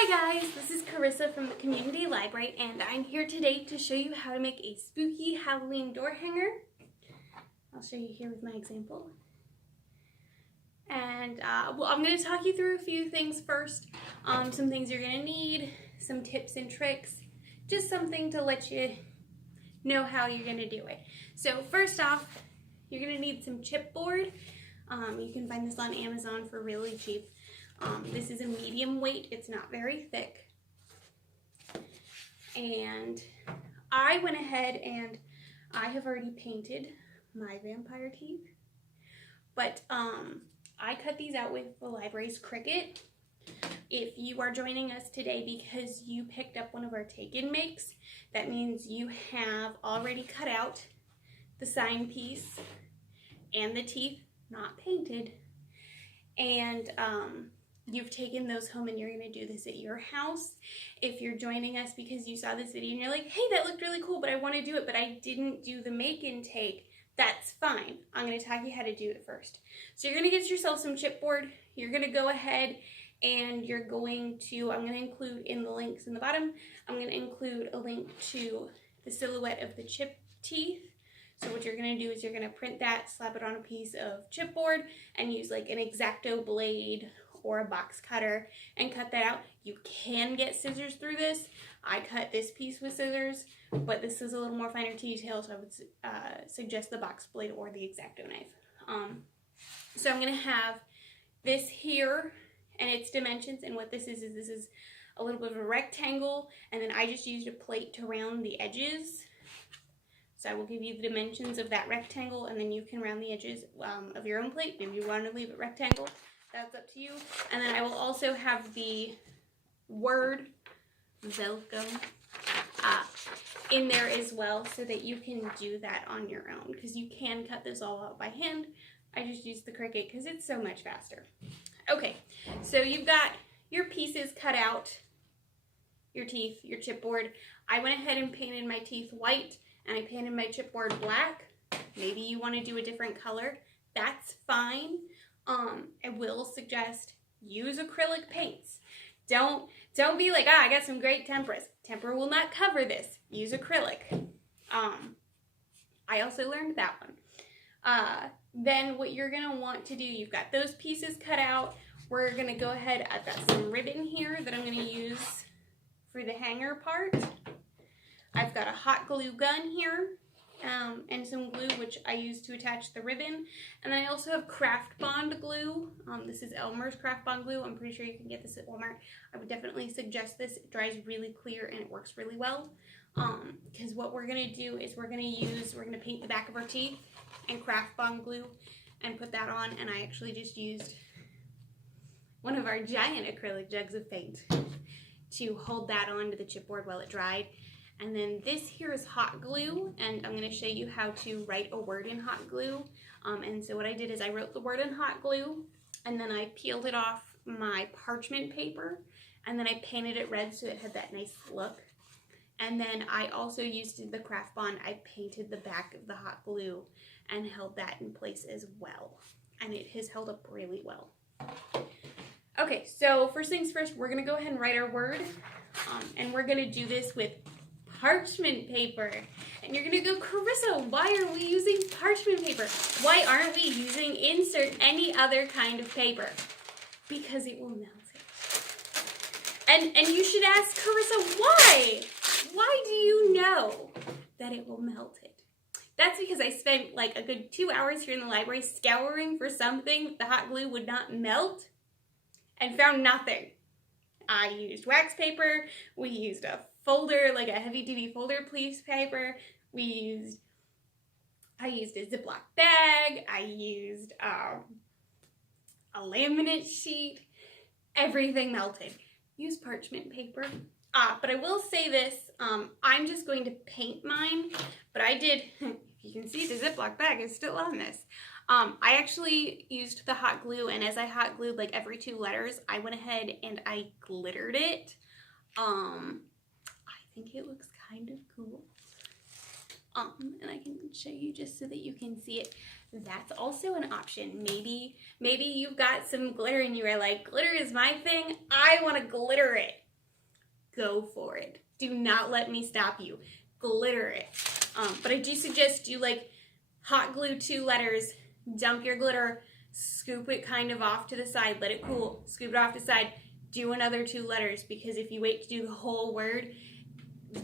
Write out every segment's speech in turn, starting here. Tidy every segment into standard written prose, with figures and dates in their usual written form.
Hi guys, this is Carissa from the Community Library and I'm here today to show you how to make a spooky Halloween door hanger. I'll show you here with my example. And well, I'm going to talk you through a few things first. Some things you're going to need, some tips and tricks, just something to let you know how you're going to do it. So first off, you're going to need some chipboard. You can find this on Amazon for really cheap. This is a medium weight, it's not very thick. And I went ahead and I have already painted my vampire teeth. But I cut these out with the library's Cricut. If you are joining us today because you picked up one of our take-in makes, that means you have already cut out the sign piece and the teeth, not painted. And you've taken those home and you're going to do this at your house. If you're joining us because you saw this video and you're like, hey, that looked really cool, but I want to do it, but I didn't do the make and take, that's fine. I'm going to talk you how to do it first. So you're going to get yourself some chipboard. You're going to go ahead and you're going to, I'm going to include in the links in the bottom, I'm going to include a link to the silhouette of the chip teeth. So what you're going to do is you're going to print that, slap it on a piece of chipboard, and use like an X-Acto blade or a box cutter and cut that out. You can get scissors through this. I cut this piece with scissors, but this is a little more finer detail, so I would suggest the box blade or the X-Acto knife. So I'm going to have this here and its dimensions, and what this is a little bit of a rectangle, and then I just used a plate to round the edges. So I will give you the dimensions of that rectangle, and then you can round the edges of your own plate. Maybe you want to leave it rectangle. That's up to you. And then I will also have the word Velcome in there as well, so that you can do that on your own, because you can cut this all out by hand. I just used the Cricut because it's so much faster. Okay, so you've got your pieces cut out, your teeth, your chipboard. I went ahead and painted my teeth white, and I painted my chipboard black. Maybe you want to do a different color. That's fine. I will suggest use acrylic paints. Don't be like, I got some great tempers. Temper will not cover this. Use acrylic. I also learned that one. Then what you're going to want to do, you've got those pieces cut out. We're going to go ahead, I've got some ribbon here that I'm going to use for the hanger part. I've got a hot glue gun here, and some glue which I use to attach the ribbon. And then I also have Craft Bond glue. This is Elmer's Craft Bond glue. I'm pretty sure you can get this at Walmart. I would definitely suggest this. It dries really clear and it works really well. Because what we're going to do is we're going to paint the back of our teeth and Craft Bond glue and put that on. And I actually just used one of our giant acrylic jugs of paint to hold that onto the chipboard while it dried. And then this here is hot glue, and I'm going to show you how to write a word in hot glue. And so what I did is I wrote the word in hot glue, and then I peeled it off my parchment paper, and then I painted it red so it had that nice look. And then I also used the Craft Bond. I painted the back of the hot glue and held that in place as well. And it has held up really well. Okay, so first things first, we're going to go ahead and write our word. And we're going to do this with parchment paper. And you're gonna go, Carissa, why are we using parchment paper? Why aren't we using insert any other kind of paper? Because it will melt it. And you should ask, Carissa, why? Why do you know that it will melt it? That's because I spent like a good 2 hours here in the library scouring for something the hot glue would not melt and found nothing. I used wax paper, we used a folder, like a heavy-duty folder piece paper. I used a Ziploc bag. I used a laminate sheet. Everything melted. Use parchment paper. But I will say this, I'm just going to paint mine, but I did, if you can see, the Ziploc bag is still on this. I actually used the hot glue, and as I hot glued like every 2 letters, I went ahead and I glittered it. I think it looks kind of cool. And I can show you just so that you can see it. That's also an option. Maybe you've got some glitter and you are like, glitter is my thing. I want to glitter it. go for it. Do not let me stop you. Glitter it. But I do suggest you like hot glue 2 letters, dump your glitter, scoop it kind of off to the side, let it cool, scoop it off to the side, do another 2 letters, because if you wait to do the whole word,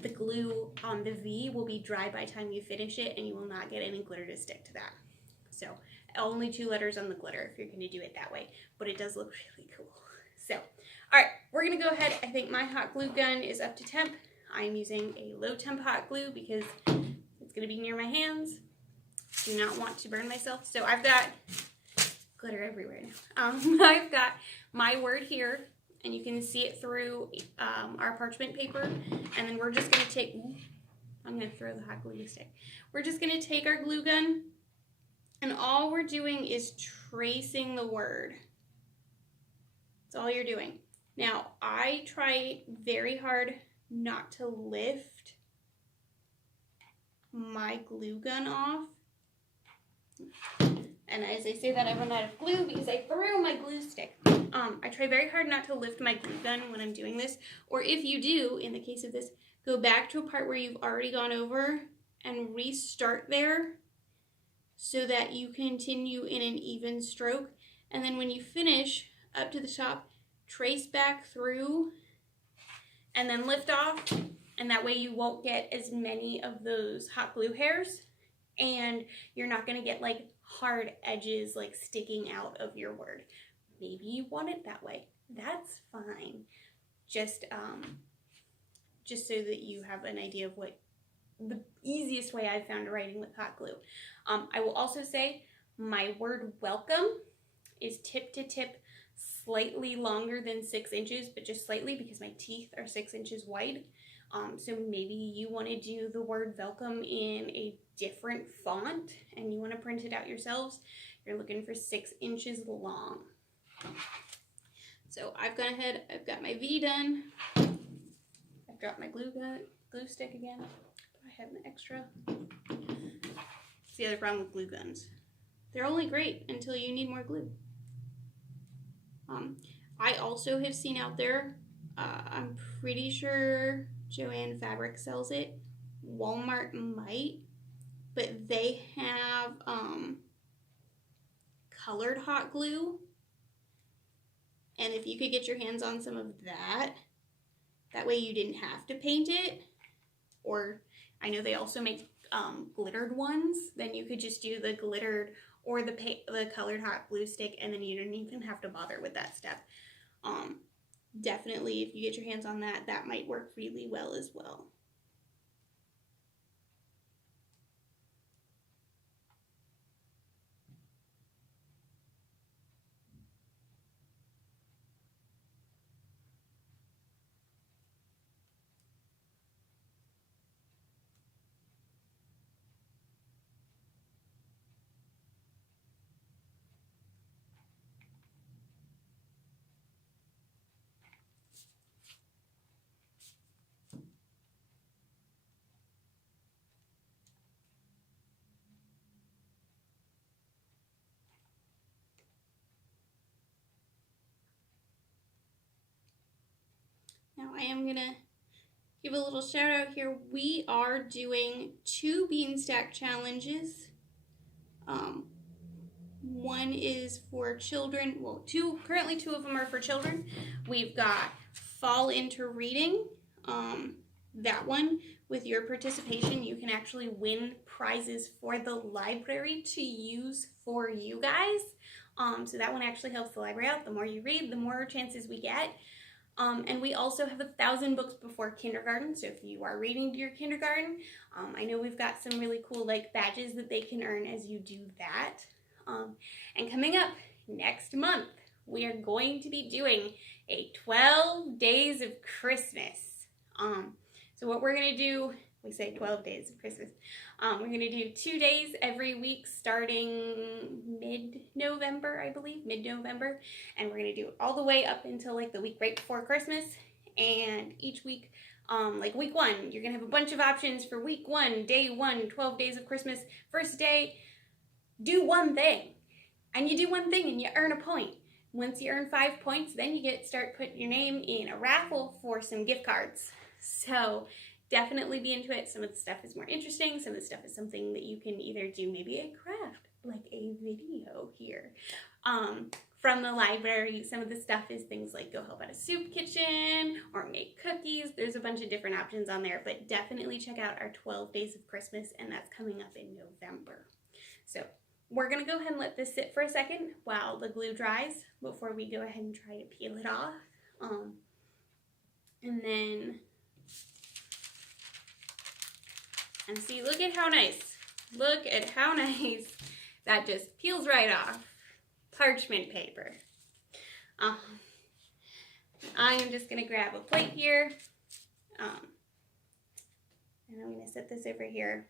the glue on the V will be dry by the time you finish it, and you will not get any glitter to stick to that. So only 2 letters on the glitter if you're going to do it that way, but it does look really cool. So, all right, we're going to go ahead. I think my hot glue gun is up to temp. I'm using a low temp hot glue because it's going to be near my hands. Do not want to burn myself. So I've got glitter everywhere now. I've got my word here, and you can see it through our parchment paper. And then we're just going to take, I'm going to throw the hot glue stick. We're just going to take our glue gun, and all we're doing is tracing the word. That's all you're doing. Now, I try very hard not to lift my glue gun off. And as I say that, I run out of glue because I threw my glue stick. I try very hard not to lift my glue gun when I'm doing this. Or if you do, in the case of this, go back to a part where you've already gone over and restart there so that you continue in an even stroke. And then when you finish up to the top, trace back through and then lift off. And that way you won't get as many of those hot glue hairs. And you're not going to get like hard edges like sticking out of your word. Maybe you want it that way. That's fine. Just so that you have an idea of what the easiest way I've found writing with hot glue. I will also say my word welcome is tip to tip slightly longer than 6 inches, but just slightly because my teeth are 6 inches wide. So maybe you want to do the word welcome in a different font and you want to print it out yourselves. You're looking for 6 inches long. So I've gone ahead, I've got my V done. I've dropped my glue stick again. I have an extra. It's the other problem with glue guns. They're only great until you need more glue. I also have seen out there, I'm pretty sure Joann Fabric sells it. Walmart might, but they have colored hot glue. And if you could get your hands on some of that, that way you didn't have to paint it. Or I know they also make glittered ones. Then you could just do the glittered or the colored hot glue stick, and then you don't even have to bother with that step. Definitely, if you get your hands on that, that might work really well as well. Now I am going to give a little shout out here. We are doing 2 bean stack challenges. One is for children. Well, currently 2 of them are for children. We've got Fall Into Reading. That one, with your participation, you can actually win prizes for the library to use for you guys. So that one actually helps the library out. The more you read, the more chances we get. And we also have 1,000 books before kindergarten. So if you are reading to your kindergarten, I know we've got some really cool like badges that they can earn as you do that. And coming up next month, we are going to be doing a 12 days of Christmas. So what we're going to do, we say 12 days of Christmas. We're going to do 2 days every week starting mid-November, I believe, mid-November. And we're going to do it all the way up until like the week right before Christmas. And each week, like week 1, you're going to have a bunch of options for week 1, day 1, 12 days of Christmas. First day, do one thing. And you do one thing and you earn a point. Once you earn 5 points, then you start putting your name in a raffle for some gift cards. So definitely be into it. Some of the stuff is more interesting. Some of the stuff is something that you can either do maybe a craft, like a video here. From the library, some of the stuff is things like go help at a soup kitchen or make cookies. There's a bunch of different options on there, but definitely check out our 12 Days of Christmas, and that's coming up in November. So we're gonna go ahead and let this sit for a second while the glue dries before we go ahead and try to peel it off. And then, and see, look at how nice. Look at how nice that just peels right off. Parchment paper. I am just gonna grab a plate here, and I'm gonna set this over here.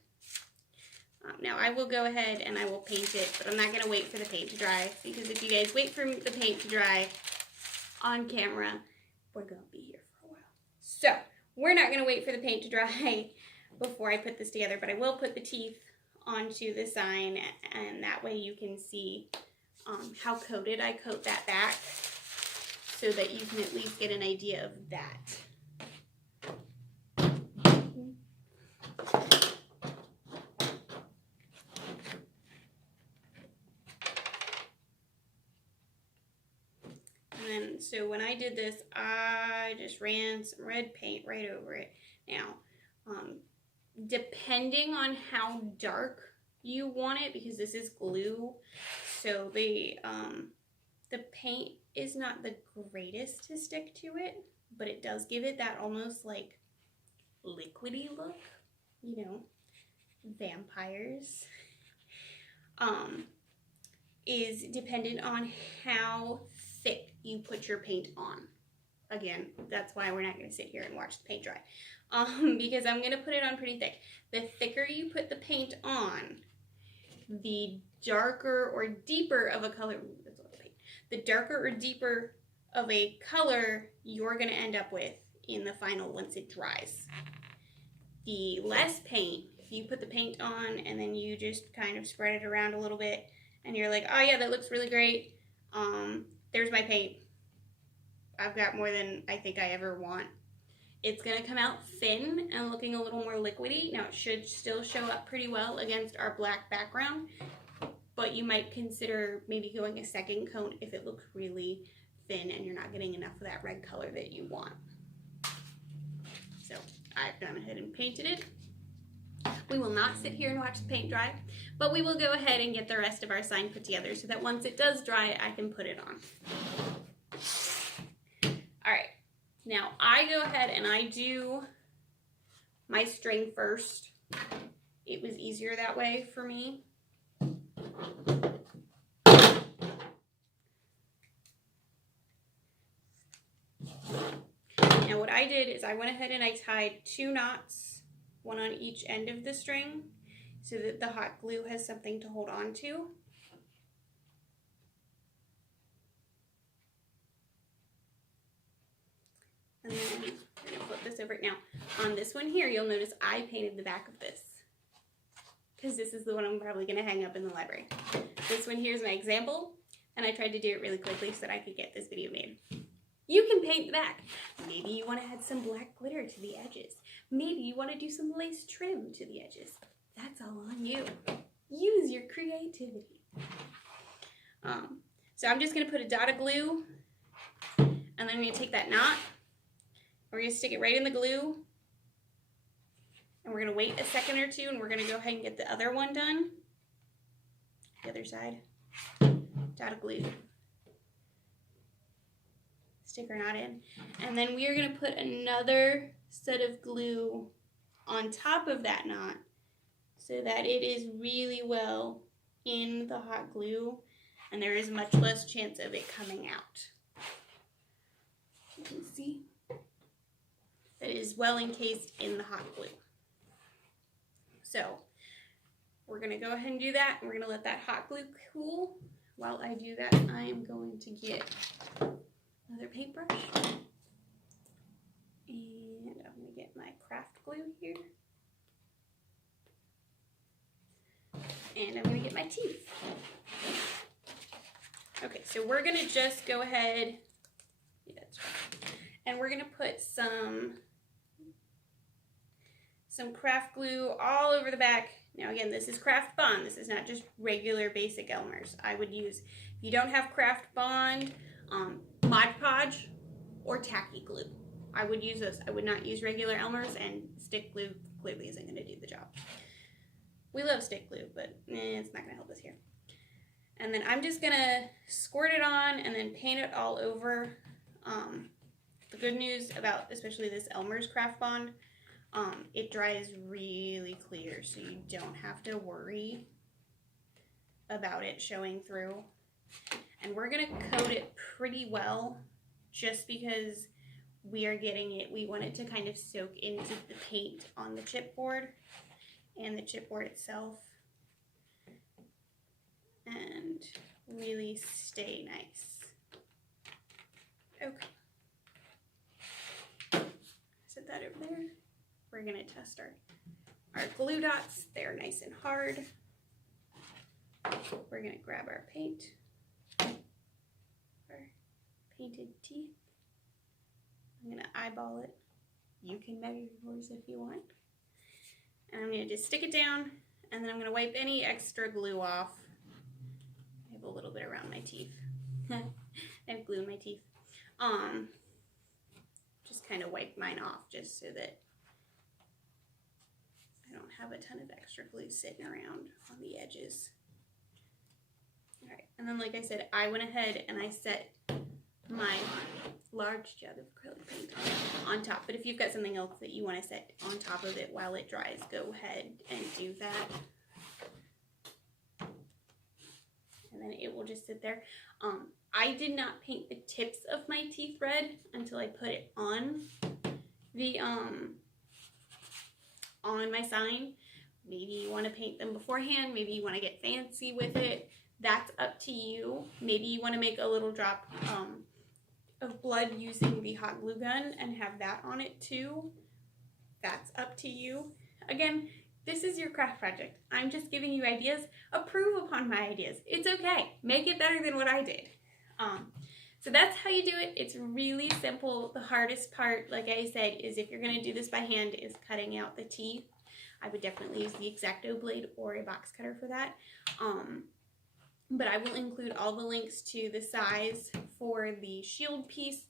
Now I will go ahead and I will paint it, but I'm not gonna wait for the paint to dry, because if you guys wait for the paint to dry on camera, we're gonna be here for a while. So we're not gonna wait for the paint to dry before I put this together, but I will put the teeth onto the sign, and that way you can see how coated I coat that back, so that you can at least get an idea of that. And then, so when I did this, I just ran some red paint right over it. Now, depending on how dark you want it, because this is glue, so the paint is not the greatest to stick to it, but it does give it that almost like liquidy look, you know, vampires. Is dependent on how thick you put your paint on. Again, that's why we're not going to sit here and watch the paint dry, because I'm going to put it on pretty thick. The thicker you put the paint on, the darker or deeper of a color, the darker or deeper of a color you're going to end up with in the final once it dries. The less paint, if you put the paint on and then you just kind of spread it around a little bit and you're like, oh yeah, that looks really great, there's my paint, I've got more than I think I ever want. It's going to come out thin and looking a little more liquidy. Now it should still show up pretty well against our black background, but you might consider maybe going a second coat if it looks really thin and you're not getting enough of that red color that you want. So I've gone ahead and painted it. We will not sit here and watch the paint dry, but we will go ahead and get the rest of our sign put together so that once it does dry, I can put it on. All right. Now, I go ahead and I do my string first. It was easier that way for me. Now, what I did is I went ahead and I tied 2 knots, one on each end of the string, so that the hot glue has something to hold on to. And then we're going to flip this over. Now, on this one here, you'll notice I painted the back of this, because this is the one I'm probably going to hang up in the library. This one here is my example, and I tried to do it really quickly so that I could get this video made. You can paint the back. Maybe you want to add some black glitter to the edges. Maybe you want to do some lace trim to the edges. That's all on you. Use your creativity. So I'm just going to put a dot of glue, and then I'm going to take that knot. We're going to stick it right in the glue, and we're going to wait a second or two, and we're going to go ahead and get the other one done. The other side. Dot of glue. Stick our knot in. And then we are going to put another set of glue on top of that knot so that it is really well in the hot glue, and there is much less chance of it coming out. You can see that it is well encased in the hot glue. So we're going to go ahead and do that, and we're going to let that hot glue cool. While I do that, I am going to get another paintbrush, and I'm going to get my craft glue here, and I'm going to get my teeth. Okay, so we're gonna just go ahead, yeah, that's right. And we're gonna put some craft glue all over the back. Now again, this is craft bond. This is not just regular basic Elmer's. I would use, if you don't have craft bond, Mod Podge or tacky glue. I would use those. I would not use regular Elmer's, and stick glue clearly isn't going to do the job. We love stick glue, but it's not going to help us here. And then I'm just going to squirt it on and then paint it all over. The good news about especially this Elmer's craft bond, it dries really clear, so you don't have to worry about it showing through. And we're going to coat it pretty well just because we are getting it, we want it to kind of soak into the paint on the chipboard and the chipboard itself and really stay nice. Okay. Set that over there. We're going to test our glue dots. They're nice and hard. We're going to grab our paint, our painted teeth. I'm going to eyeball it. You can measure yours if you want. And I'm going to just stick it down, and then I'm going to wipe any extra glue off. I have a little bit around my teeth. I have glue in my teeth. Just kind of wipe mine off just so that I don't have a ton of extra glue sitting around on the edges. Alright, and then like I said, I went ahead and I set my large jug of acrylic paint on top. But if you've got something else that you want to set on top of it while it dries, go ahead and do that. And then it will just sit there. I did not paint the tips of my teeth red until I put it on the on my sign. Maybe you want to paint them beforehand. Maybe you want to get fancy with it. That's up to you. Maybe you want to make a little drop of blood using the hot glue gun and have that on it too. That's up to you. Again, this is your craft project. I'm just giving you ideas. Approve upon my ideas. It's okay. Make it better than what I did. So that's how you do it. It's really simple. The hardest part, like I said, is if you're going to do this by hand, is cutting out the teeth. I would definitely use the X-Acto blade or a box cutter for that. But I will include all the links to the size for the shield piece,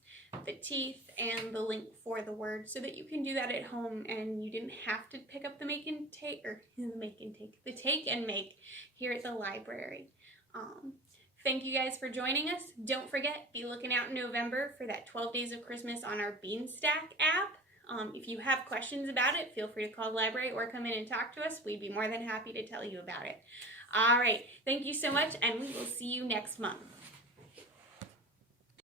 the teeth, and the link for the word so that you can do that at home and you didn't have to pick up the take and make here at the library. Thank you guys for joining us. Don't forget, be looking out in November for that 12 Days of Christmas on our Beanstack app. If you have questions about it, feel free to call the library or come in and talk to us. We'd be more than happy to tell you about it. All right, thank you so much, and we will see you next month.